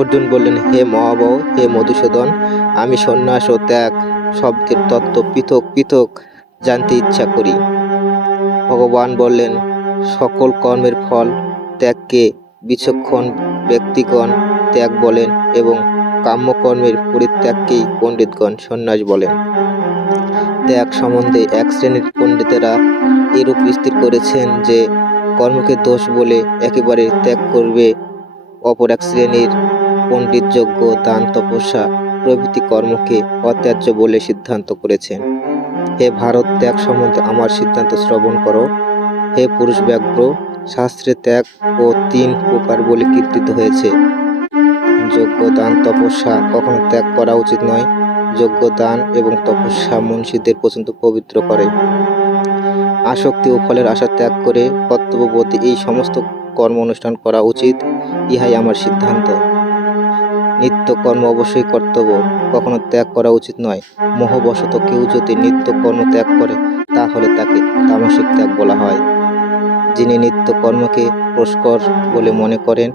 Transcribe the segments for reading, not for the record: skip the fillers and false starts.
অর্জুন বললেন, হে মহাবহ, হে মধুসূদন, আমি সন্ন্যাস ও ত্যাগ শব্দের তত্ত্ব পৃথক পৃথক জানতে ইচ্ছা করি। ভগবান বললেন, সকল কর্মের ফল ত্যাগকে বিচক্ষণ ব্যক্তিগণ ত্যাগ বলেন এবং কাম্যকর্মের পরিত্যাগকেই পণ্ডিতগণ সন্ন্যাস বলেন। ত্যাগ সম্বন্ধে এক শ্রেণীর পণ্ডিতেরা এরূপ স্থির করেছেন যে কর্মকে দোষ বলে একেবারে ত্যাগ করবে, অপর এক শ্রেণীর পণ্ডিত যজ্ঞ, দান, তপস্যা প্রভৃতি কর্মকে অত্যাজ্য বলে সিদ্ধান্ত করেছেন। হে ভারত, ত্যাগ সম্বন্ধে আমার সিদ্ধান্ত শ্রবণ করো। হে পুরুষ ব্যাঘ্র, শাস্ত্রে ত্যাগ ও 3 প্রকার বলে কীর্তিত হয়েছে। যজ্ঞ, দান, তপস্যা কখনো ত্যাগ করা উচিত নয়। যজ্ঞ, দান এবং তপস্যা মনীষীদের পর্যন্ত পবিত্র করে। আসক্তি ও ফলের আশা ত্যাগ করে কর্তব্যবোধে এই সমস্ত কর্ম অনুষ্ঠান করা উচিত, ইহাই আমার সিদ্ধান্ত। নিত্য কর্ম অবশ্যই কর্তব্য, কখনো ত্যাগ করা উচিত নয়। মোহবশত কেউ যদি নিত্য কর্ম ত্যাগ করে তাহলে তাকে তামসিক ত্যাগ বলা হয়। যিনি নিত্য কর্মকে পুষ্কর বলে মনে করেন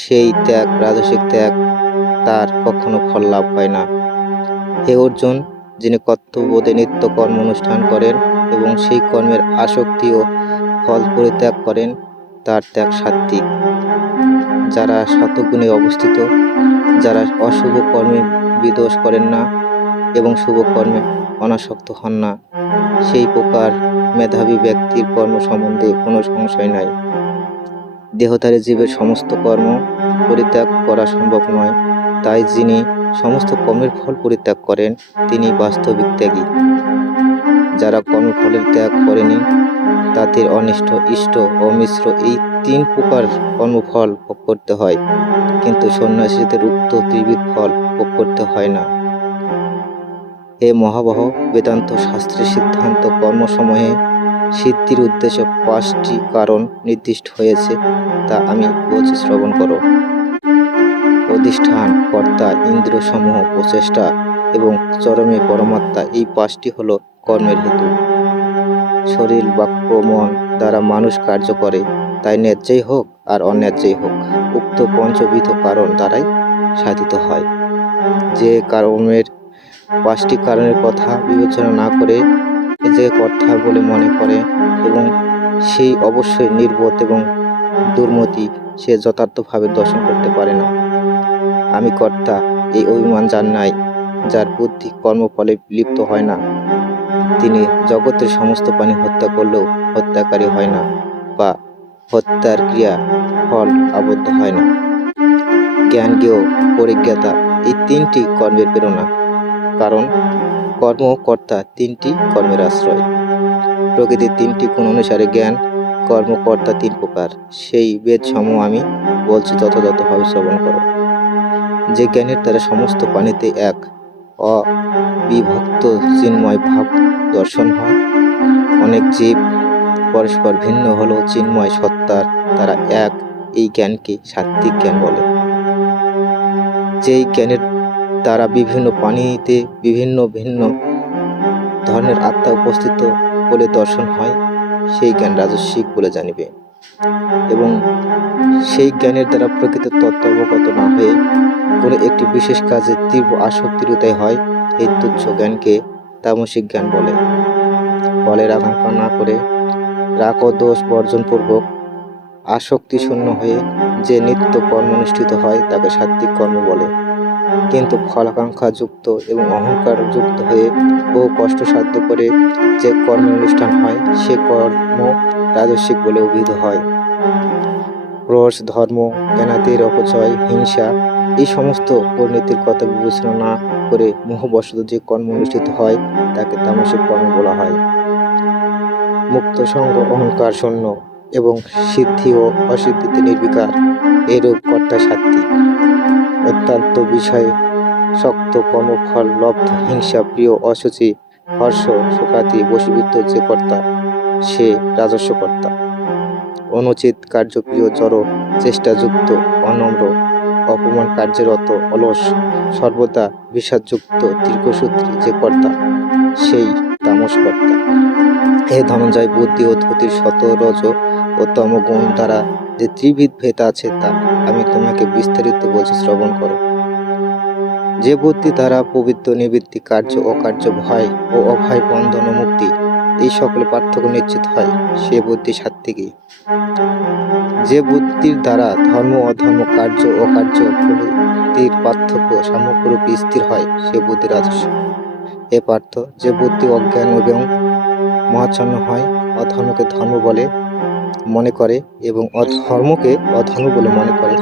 সেই ত্যাগ রাজসিক ত্যাগ, তার কখনো ফল লাভ হয় না। হে অর্জুন, যিনি কর্তব্যবোধে নিত্য কর্ম অনুষ্ঠান করেন এবং সেই কর্মের আসক্তি ও ফল পরিত্যাগ করেন, তার ত্যাগ সাত্ত্বিক। যারা সতগুণে অবস্থিত, যারা অশুভ কর্মে বিদোষ করেন না এবং শুভ কর্মে অনাসক্ত হন না, সেই প্রকার মেধাবী ব্যক্তির কর্ম সম্বন্ধে কোনো সংশয় নাই। দেহধারী জীবের সমস্ত কর্ম পরিত্যাগ করা সম্ভব নয়, তাই যিনি সমস্ত কর্মের ফল পরিত্যাগ করেন তিনি বাস্তবিক ত্যাগী। যারা কর্মফলের ত্যাগ করেনি তাদের অনিষ্ট, ইষ্ট ও মিশ্র এই 3 প্রকার কর্মফল ভোগ করতে হয়, কিন্তু সন্ন্যাসীদের উক্ত ত্রিবিধ ফল ভোগ করতে হয় না। হে মহাবহ, বেদান্ত শাস্ত্রের সিদ্ধান্ত কর্মসমূহে সিদ্ধির উদ্দেশ্যে 5টি কারণ নির্দিষ্ট হয়েছে, তা আমি বলছি, শ্রবণ করো। অধিষ্ঠান, কর্তা, ইন্দ্রিয়সমূহ, প্রচেষ্টা এবং চরমে পরমাত্মা, এই 5টি হল কর্মের হেতু। শরীর, বাক্য, মন দ্বারা মানুষ কার্য করে, তাই ন্যায্যই হোক আর অন্যায্যই হোক, উক্ত পঞ্চবিধ কারণ দ্বারাই সাধিত হয়। যে কর্মের 5টি কারণের কথা বিবেচনা না করে যে কর্তা বলে মনে করে এবং সেই অবশ্যই নির্বোধ এবং দুর্মতি, সে যথার্থভাবে দর্শন করতে পারে না। আমি কর্তা, এই অভিমান যার নাই, যার বুদ্ধি কর্মফলে লিপ্ত হয় না, তিনি জগতের সমস্ত প্রাণী হত্যা করলেও হত্যাকারী হয় না বা হত্যার ক্রিয়া ফল আবদ্ধ হয় না। জ্ঞান, জ্ঞেয়, পরিজ্ঞাতা, এই 3টি কর্মের প্রেরণা, কারণ কর্ম কর্তা 3টি কর্মের আশ্রয়। প্রকৃতির 3টি গুণ অনুসারে জ্ঞান, কর্ম, কর্তা 3 প্রকার। সেই বেদ সমূহ আমি বলছি, যথাযথভাবে শ্রবণ করো। যে জ্ঞানের দ্বারা সমস্ত প্রাণীতে এক অবিভক্ত চিন্ময় ভাব দর্শন হয়। অনেক জীব পরস্পর ভিন্ন হলেও চিন্ময় সত্তার তারা এক, এই জ্ঞানকে সাত্ত্বিক জ্ঞান বলে। যেই জ্ঞানের দ্বারা বিভিন্ন প্রাণীতে বিভিন্ন ভিন্ন ধরনের আত্মা উপস্থিত বলে দর্শন হয়, সেই জ্ঞান রাজসিক বলে জানিবে। এবং সেই জ্ঞানের দ্বারা প্রকৃত তত্ত্ব অবগত না হয়ে কোনো একটি বিশেষ কাজে তীব্র আসক্তির উদয় হয়, এই তুচ্ছ জ্ঞানকে তামসিক জ্ঞান বলে। ফলের আকাঙ্ক্ষা না করে রাগ ও দোষ বর্জনপূর্বক আসক্তি শূন্য হয়ে যে নিত্য কর্ম অনুষ্ঠিত হয় তাকে সাত্ত্বিক কর্ম বলে। কিন্তু ফলাকাঙ্ক্ষা যুক্ত এবং অহংকার যুক্ত হয়ে বহু কষ্ট সাধ্য করে যে কর্ম অনুষ্ঠান হয় সে কর্ম রাজসিক বলে অভিহিত হয়। ক্রোশ, ধর্ম, জ্ঞানাদির অপচয়, হিংসা, এই সমস্ত পরিণতির কথা বিবেচনা না করে মোহবশত যে কর্ম অনুষ্ঠিত হয় তাকে তামসিক কর্ম বলা হয়। মুক্ত সঙ্গ, অহংকার শূন্য এবং সিদ্ধি ও অসিদ্ধিতে নির্বিকার, এরূপ কর্তা সাত্ত্বিক। অত্যন্ত বিষয়ে শক্ত কর্মফল লব্ধ, হিংসা প্রিয়, অশুচি, হর্ষ, শোকাদি বশীভূত যে কর্তা সে রাজস্ব কর্তা। অনুচিত কার্যপ্রিয়, জড়, চেষ্টাযুক্ত, অনম্র, অপমান কার্যরত, অলস, সর্বদা বিষাদযুক্ত, দীর্ঘসূত্রী যে কর্তা সেই তামসকর্তা। হে ধনঞ্জয়, বুদ্ধি ও ধুতির শত রজ ও তম গুণ দ্বারা যে ত্রিবিধ ভেদ আছে তা আমি তোমাকে বিস্তারিত বলছি, শ্রবণ করো। যে বুদ্ধি দ্বারা পবিত্র নিবৃত্তি, কার্য অকার্য, ভয় ও অভয়, বন্ধন ও মুক্তি এই সকল পার্থক্য নিশ্চিত হয়, সে বুদ্ধি সাত্ত্বিকী। যে বুদ্ধির দ্বারা ধর্ম অধর্ম, কার্য অকার্য প্রভৃতির পার্থক্য সামগ্ররূপে স্থির হয়, সে বুদ্ধি রাজস্ব। হে পার্থ, যে বুদ্ধি অজ্ঞান এবং মহাচ্ছন্ন হয়, অধর্মকে ধর্ম বলে মনে করে এবং অধর্মকে অধর্ম বলে মনে করে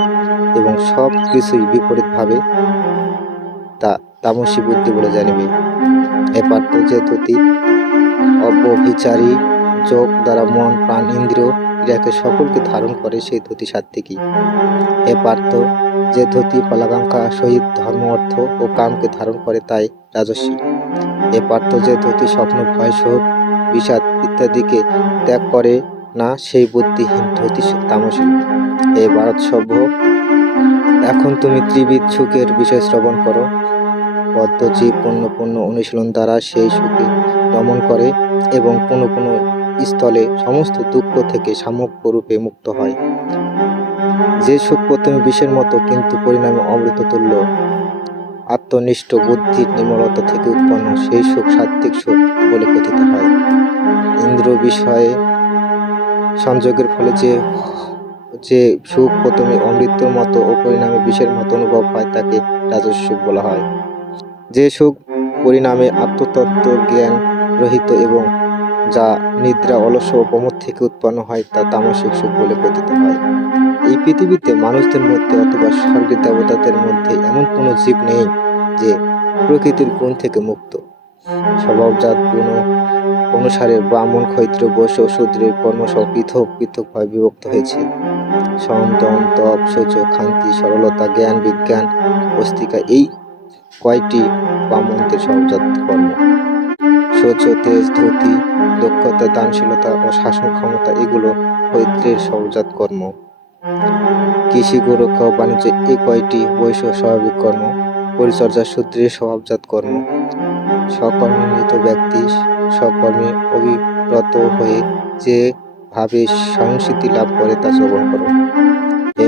এবং সব কিছুই বিপরীত ভাবে, তা তামসী বুদ্ধি বলে জানিবে। হে পার্থ, যে ধূতি অব্যভিচারী যোগ দ্বারা মন প্রাণ ইন্দ্রিয় ক্রিয়াকে সকলকে ধারণ করে, সেই ধূতি সাত্ত্বিকী। হে পার্থ, যে ধূতি ফলাকাঙ্ক্ষা সহিত ধর্ম অর্থ ও কামকে ধারণ করে, তাই রাজস্বী। হে পার্থ, যে ধূতি স্বপ্ন ভয় শোক বিষাদ ইত্যাদিকে ত্যাগ করে না, সেই বুদ্ধিহীন ধূতি তামসী। হে ভারত সভ্য, এখন তুমি ত্রিবিধ সুখের বিষয় শ্রবণ করো। বদ্ধজীব পুণ্য পুণ্য অনুশীলন দ্বারা সেই সুখে দমন করে এবং কোনো কোনো স্থলে সমস্ত দুঃখ থেকে সামগ্র রূপে মুক্ত হয়। যে সুখ প্রথমে বিষের মতো কিন্তু পরিণামে অমৃত তুল্য, আত্মনিষ্ঠ বুদ্ধির নির্মলতা থেকে উৎপন্ন, সেই সুখ সাত্ত্বিক সুখ বলে কথিত হয়। ইন্দ্র বিষয়ে সংযোগের ফলে যে সুখ প্রথমে অমৃতর মতো ও পরিণামে বিষের মতো অনুভব হয়, তাকে রাজস্ব সুখ বলা হয়। যে সুখ পরিণামে আত্মতত্ত্ব জ্ঞান রহিত এবং যা নিদ্রা অলস ও প্রমোদ থেকে উৎপন্ন হয়, তা তামসিক সুখ বলে কথিত হয়। এই পৃথিবীতে মানুষদের মধ্যে অথবা স্বর্গের দেবতাদের মধ্যে এমন কোনো জীব নেই যে প্রকৃতির গুণ থেকে মুক্ত। স্বভাবজাত গুণ অনুসারে ব্রাহ্মণ, ক্ষত্রিয়, বৈশ্য ও শূদ্রের কর্মসহ পৃথক পৃথকভাবে বিভক্ত হয়েছে। সম, দম, তপ, শৌচ, ক্ষান্তি, সরলতা, জ্ঞান, বিজ্ঞান, অস্তিকা এই কয়টি ব্রাহ্মণদের স্বভাবজাত কর্ম। শৌচ, তেজ, ধূতি, দক্ষতা, দানশীলতা ও শাসন ক্ষমতা এগুলো ক্ষত্রিয়ের স্বভাবজাত কর্ম। কৃষি, গোরক্ষা ও বাণিজ্য এই কয়টি বৈশ্য স্বাভাবিক কর্ম। পরিচর্যা শূদ্রের স্বভাবজাত কর্ম। সকর্মে নিরত ব্যক্তি সকর্মে অবিরত হয়ে যে ভাবে স্বয়ংসিদ্ধি লাভ করে, তা শ্রবণ করো। যে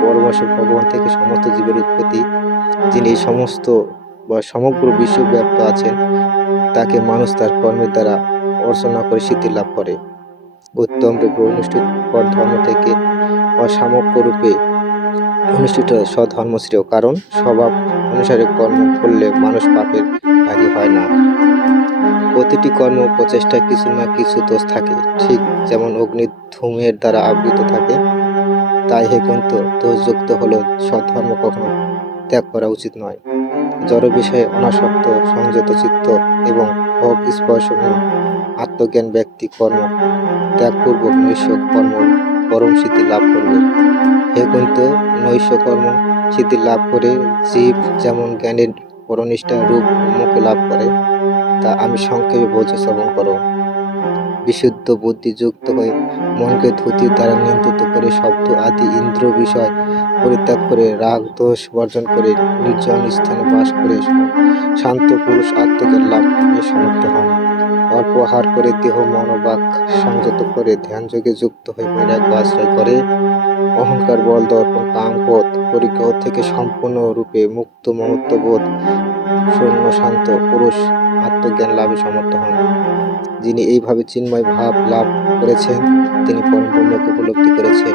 পরমেশ্বর ভগবান থেকে সমস্ত জীবের উৎপত্তি, যিনি সমস্ত বা সমগ্র বিশ্ব ব্যাপ্ত আছেন, তাকে মানুষ তার কর্মের দ্বারা অর্চনা করে সিদ্ধি লাভ করে। উত্তম রূপে অনুষ্ঠিত ধর্ম থেকে অসামগ্র রূপে অনুষ্ঠিত স্বধর্ম শ্রেয়, কারণ স্বভাব অনুসারে কর্ম করলে মানুষ পাপের ভাগী হয় না। প্রতিটি কর্ম প্রচেষ্টায় কিছু না কিছু দোষ থাকে, ঠিক যেমন অগ্নি ধূমের দ্বারা আবৃত থাকে। তাই হে কুন্ত, দোষযুক্ত হলো সৎধর্ম কখনো ত্যাগ করা উচিত নয়। জড় বিষয়ে অনাসক্ত সংযত চিত্ত এবং ভোগ স্পর্শনীয় আত্মজ্ঞান ব্যক্তি কর্ম ত্যাগপূর্বক নৈষ্য কর্ম পরম সিদ্ধি লাভ করবে। হে কুন্ত, নৈষ্য কর্ম সিদ্ধি লাভ করে জীব যেমন জ্ঞানের পরনিষ্ঠা রূপ মুখে লাভ করে, তা আমি সংক্ষেপে বলছি, শ্রবণ করো। বিশুদ্ধ বুদ্ধি যুক্ত হয়ে মনকে ধূতির দ্বারা নিয়ন্ত্রিত করে শব্দ আদি ইন্দ্র বিষয় পরিত্যাগ করে রাগ দোষ বর্জন করে নির্জন স্থানে বাস করে শান্ত পুরুষ আত্মজ্ঞান লাভে সমর্থ হন। অল্প আহার করে দেহ মন ও বাক সংযত করে ধ্যানযোগে যুক্ত হয়ে বৈরাগ্য আশ্রয় করে অহংকার বল দর্পণ কাম ক্রোধ পরিগ্রহ থেকে সম্পূর্ণ রূপে মুক্ত মমত্ববোধ শূন্য শান্ত পুরুষ আত্মজ্ঞান লাভে সমর্থ হন। যিনি এইভাবে চিন্ময় ভাব লাভ করেছেন, তিনি পরম ব্রহ্মকে উপলব্ধি করেছেন।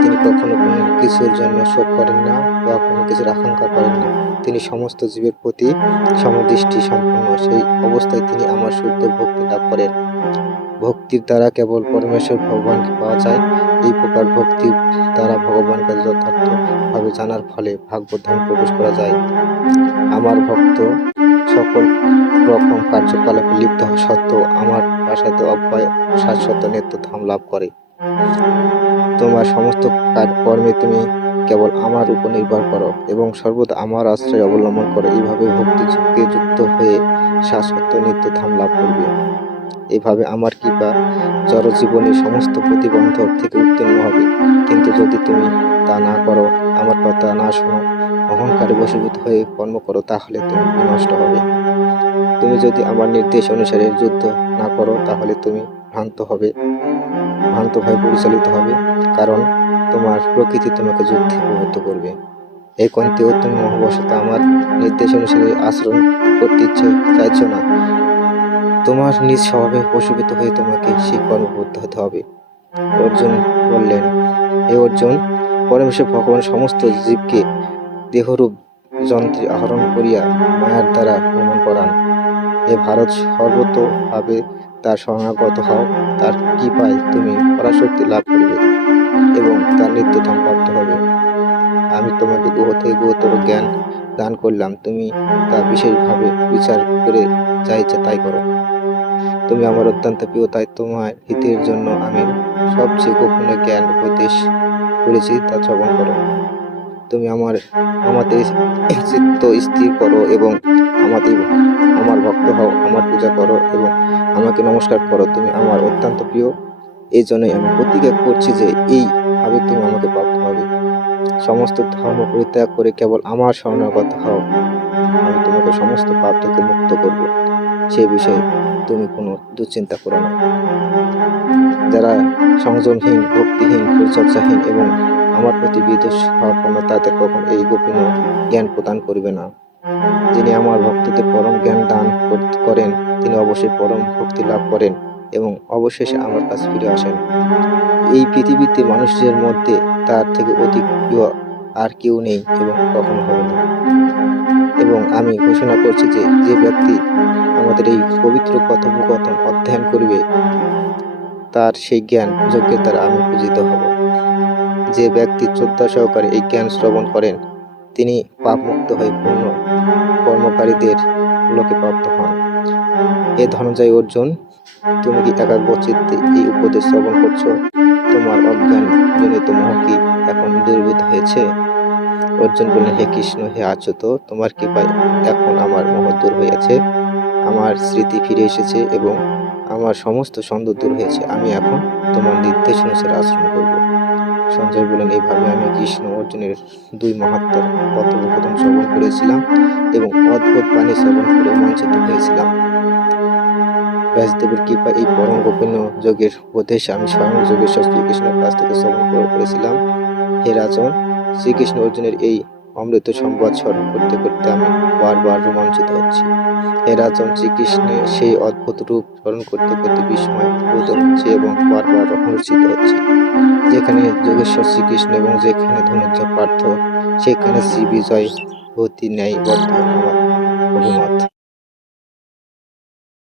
তিনি কখনো কোনো কিছুর জন্য শোক করেন না বা কোনো কিছুর আকাঙ্ক্ষা করেন না। তিনি সমস্ত জীবের প্রতি সমদৃষ্টি সম্পন্ন। সেই অবস্থায় তিনি আমার শুদ্ধ ভক্তি লাভ করেন। ভক্তির দ্বারা কেবল পরমেশ্বর ভগবানকে পাওয়া যায়। এই প্রকার ভক্তি দ্বারা ভগবানকে যথার্থ ভাবে জানার ফলে ভাগবত প্রবেশ করা যায়। আমার ভক্ত সকল রকম কার্যকলাপে লিপ্ত হওয়া সত্ত্বেও আমার প্রাসাদে অব্যয় শাশ্বত নেত্রধাম লাভ করে। তোমার সমস্ত কর্মে তুমি কেবল আমার উপর নির্ভর করো এবং সর্বদা আমার আশ্রয় অবলম্বন করো। এইভাবে ভক্তি যুগে যুক্ত হয়ে শাশ্বত নিত্যধাম লাভ করবে। এইভাবে আমার কৃপা জড়জীবনের সমস্ত প্রতিবন্ধক থেকে উত্তীর্ণ হবে। কিন্তু যদি তুমি তা না করো, আমার কথা না শোনো, অহংকারে বশীভূত হয়ে কর্ম করো, তাহলে তুমি বিনষ্ট হবে। তুমি যদি আমার নির্দেশ অনুসারে যুদ্ধ না করো তাহলে তুমি ভ্রান্তভাবে পরিচালিত হবে, কারণ তোমার প্রকৃতি তোমাকে যুদ্ধে প্রবৃত্ত করবে। এই কন্তেও তুমি মোহবশত আমার নির্দেশ অনুসারে আচরণ করতে চাইছো না। তোমার নিজ স্বভাবে বশীভূত হয়ে তোমাকে সেই কর্মবদ্ধ হতে হবে। অর্জুন বললেন, হে অর্জুন, পরমেশ্বর ভগবান সমস্ত জীবকে দেহরূপ যন্ত্রে আহরণ করিয়া মায়ার দ্বারা ভ্রমণ করান। এ ভারত সর্বতোভাবে তার শরণাগত হও, তার কৃপায় তুমি পরাশক্তি লাভ করিবে এবং তার নিত্যধাম প্রাপ্ত হবে। আমি তোমাকে গুহ থেকে গুহতর জ্ঞান দান করলাম, তুমি তা বিশেষভাবে বিচার করে যা ইচ্ছা তাই করো। তুমি আমার অত্যন্ত প্রিয়, তাই তোমার হিতের জন্য আমি সবচেয়ে গোপনে জ্ঞান উপদেশ করেছি, তা শ্রবণ করো। তুমি আমাদের চিত্ত স্থির করো এবং আমার ভক্ত হও, আমার পূজা করো এবং আমাকে নমস্কার করো। তুমি আমার অত্যন্ত প্রিয়, এই জন্যই আমি প্রতিজ্ঞা করছি যে এইভাবে তুমি আমাকে প্রাপ্ত হবে। সমস্ত ধর্ম পরিত্যাগ করে কেবল আমার শরণাগত হও, আমি তোমাকে সমস্ত পাপ থেকে মুক্ত করব। সে বিষয়ে তুমি কোনো দুশ্চিন্তা করো না। যারা সংযমহীন, ভক্তিহীন, পরিচর্যাহীন এবং আমার প্রতি বিদ্বেষভাবাপন্ন, তাদের কখন এই গোপনীয় জ্ঞান প্রদান করবে না। যিনি আমার ভক্তদের পরম জ্ঞান দান করেন, তিনি অবশ্যই পরম ভক্তি লাভ করেন এবং অবশেষে আমার কাছে ফিরে আসেন। এই পৃথিবীতে মানুষের মধ্যে তার থেকে অধিক প্রিয় আর কেউ নেই এবং কখনো হবে না। এবং আমি ঘোষণা করছি যে যে ব্যক্তি আমাদের এই পবিত্র কথোপকথন অধ্যয়ন করবে, তার সেই জ্ঞান যোগ্যতার আমি পূজিত হব। যে ব্যক্তি শ্রদ্ধা সহকারে এই জ্ঞান শ্রবণ করেন, তিনি পাপমুক্ত হয়ে পূর্ণ কর্মকারীদের লোকে প্রাপ্ত হন। এ ধনঞ্জয় অর্জুন, তুমি কি একাগ্রচিত্তে এই উপদেশ শ্রবণ করছো? তোমার অজ্ঞান জনিত মোহ কি এখন দূরীভূত হয়েছে? অর্জুন বললেন, হে কৃষ্ণ, হে আচ্যুত, তোমার কৃপায় এখন আমার মোহ দূর হয়েছে, আমার স্মৃতি ফিরে এসেছে এবং আমার সমস্ত সন্দেহ দূর হয়েছে। আমি এখন তোমার নির্দেশ অনুসারে আচরণ করব। সঞ্জয় বলেন, এইভাবে আমি কৃষ্ণ অর্জুনের দুই মহাত্মার কথোপকথন শ্রবণ করেছিলাম এবং অদ্ভুত বাণী শ্রবণ করে রোমাঞ্চিত হয়েছিলাম। ব্যাসদেবের কৃপায় এই পরম গোপনীয় যোগের উপদেশ আমি স্বয়ং যোগেশ্বর শ্রীকৃষ্ণের কাছ থেকে শ্রবণ করেছিলাম। হে রাজন, শ্রীকৃষ্ণ অর্জুনের এই অমৃত সংবাদ স্মরণ করতে করতে আমি বারবার রোমাঞ্চিত হচ্ছি। হে রাজন, শ্রীকৃষ্ণের সেই অদ্ভুত রূপ স্মরণ করতে করতে বিস্ময় বোধ হচ্ছে এবং বারবার হর্ষিত হচ্ছি। যেখানে যোগেশ্বর শ্রীকৃষ্ণ এবং যেখানে ধনুর্ধর পার্থ, সেখানে শ্রী বিজয় গতি ন্যায় বর্তমান আমার অভিমত।